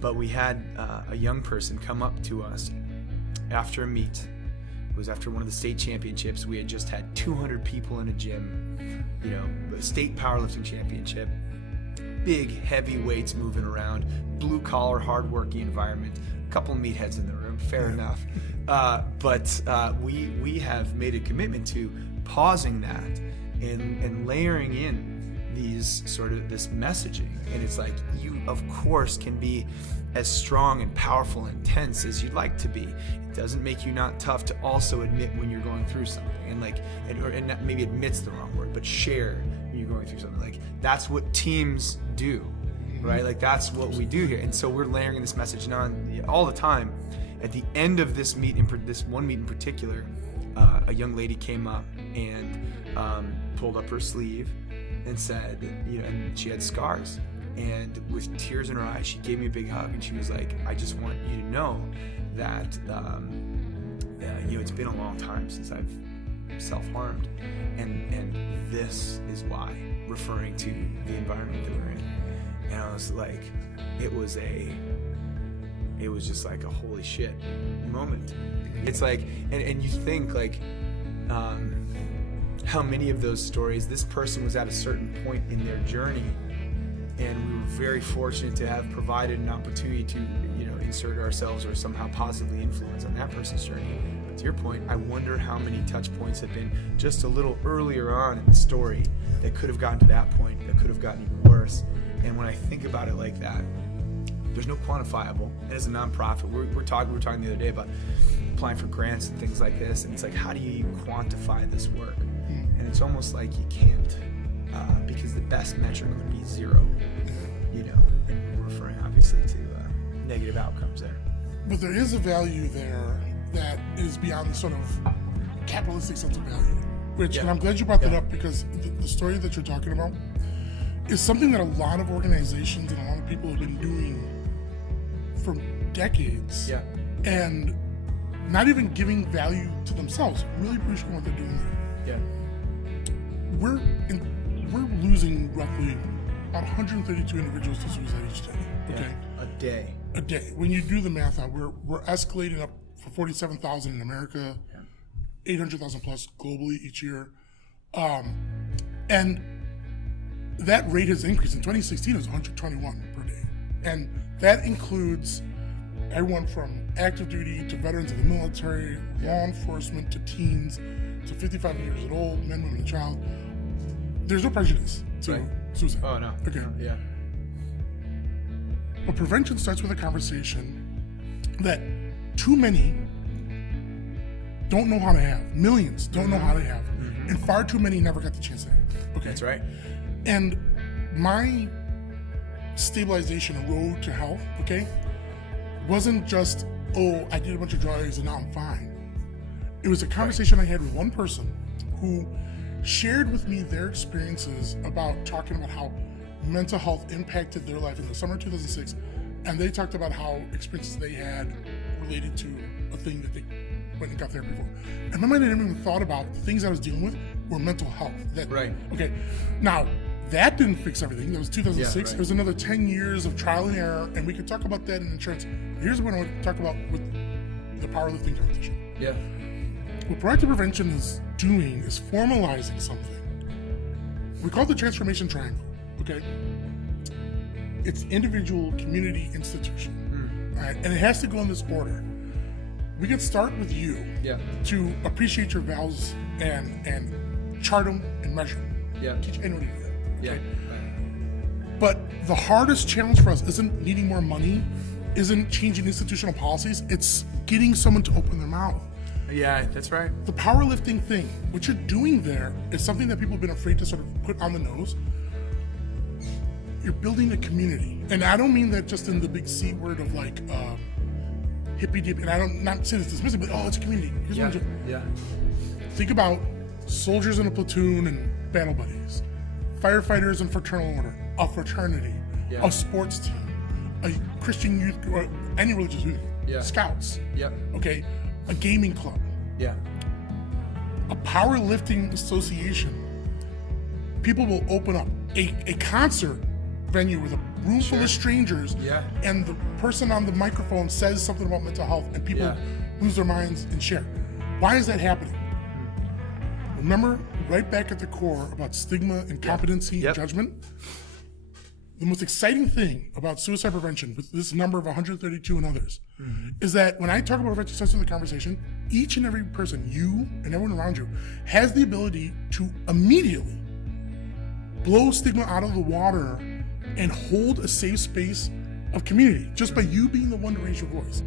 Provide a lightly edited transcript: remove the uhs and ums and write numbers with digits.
But we had a young person come up to us after a meet. It was after one of the state championships. We had just had 200 people in a gym, a state powerlifting championship, big heavy weights moving around, blue collar, hard-working environment, a couple of meatheads in the room, fair enough. But we have made a commitment to pausing that and layering in this messaging. And it's like, you of course can be as strong and powerful and intense as you'd like to be. It doesn't make you not tough to also admit when you're going through something, and not, maybe admit's the wrong word, but share when you're going through something. Like, that's what teams do, right? Like, that's what we do here. And so we're layering this message on all the time. At the end of this meet, this one meet in particular, a young lady came up and pulled up her sleeve and said, and she had scars. And with tears in her eyes, she gave me a big hug, and she was like, I just want you to know that, it's been a long time since I've self-harmed, and this is why, referring to the environment that we're in. And I was like, it was just like a holy shit moment. It's like, and you think like, how many of those stories, this person was at a certain point in their journey, and we were very fortunate to have provided an opportunity to, insert ourselves or somehow positively influence on that person's journey. But to your point, I wonder how many touch points have been just a little earlier on in the story that could have gotten to that point, that could have gotten even worse. And when I think about it like that, there's no quantifiable. And as a nonprofit, we were talking the other day about applying for grants and things like this, and it's like, how do you quantify this work? And it's almost like you can't, because the best metric would be zero, and we're referring obviously to negative outcomes there. But there is a value there that is beyond the sort of capitalistic sense of value, which, and I'm glad you brought that up, because the story that you're talking about is something that a lot of organizations and a lot of people have been doing for decades. Yeah. And not even giving value to themselves, really appreciating what they're doing there. Yeah. We're losing roughly about 132 individuals to suicide each day. Okay. Yeah. A day. When you do the math out, we're escalating up for 47,000 in America, 800,000 plus globally each year. And that rate has increased. In 2016, it was 121 per day. And that includes everyone from active duty to veterans of the military, law enforcement, to teens, to 55 years old, men, women, and child. There's no prejudice to suicide. Oh, no. Okay. No, yeah. But prevention starts with a conversation that too many don't know how to have. Millions don't know how to have. And far too many never got the chance to have. Okay. That's right. And my stabilization and road to health, wasn't just, I did a bunch of drugs and now I'm fine. It was a conversation I had with one person who shared with me their experiences about talking about how mental health impacted their life in the summer of 2006, and they talked about how experiences they had related to a thing that they went and got therapy for. And my mind had never even thought about the things I was dealing with were mental health. Okay, now that didn't fix everything. That was 2006. It was another 10 years of trial and error, and we could talk about that in insurance. Here's what I want to talk about with the powerlifting competition. Yeah. What proactive prevention is doing is formalizing something. We call it the transformation triangle. Okay, it's individual, community, institution, right? And it has to go in this order. We can start with you to appreciate your values and chart them and measure them. Yeah. Teach anyone to do that. Okay? Yeah. But the hardest challenge for us isn't needing more money, isn't changing institutional policies. It's getting someone to open their mouth. Yeah, that's right. The powerlifting thing, what you're doing there is something that people have been afraid to sort of put on the nose. You're building a community. And I don't mean that just in the big C word of like hippy dippy, and I'm not saying it's dismissive, but it's a community. Here's what think about soldiers in a platoon and battle buddies, firefighters and fraternal order, a fraternity, a sports team, a Christian youth, or any religious youth, scouts, okay, a gaming club, a powerlifting association. People will open up a concert venue with room full of strangers, Yeah. and the person on the microphone says something about mental health, and people Yeah. lose their minds and share. Why is that happening? Remember, right back at the core about stigma, incompetency, and judgment? The most exciting thing about suicide prevention, with this number of 132 and others, is that when I talk about prevention steps in the conversation, each and every person, you and everyone around you, has the ability to immediately blow stigma out of the water and hold a safe space of community just by you being the one to raise your voice.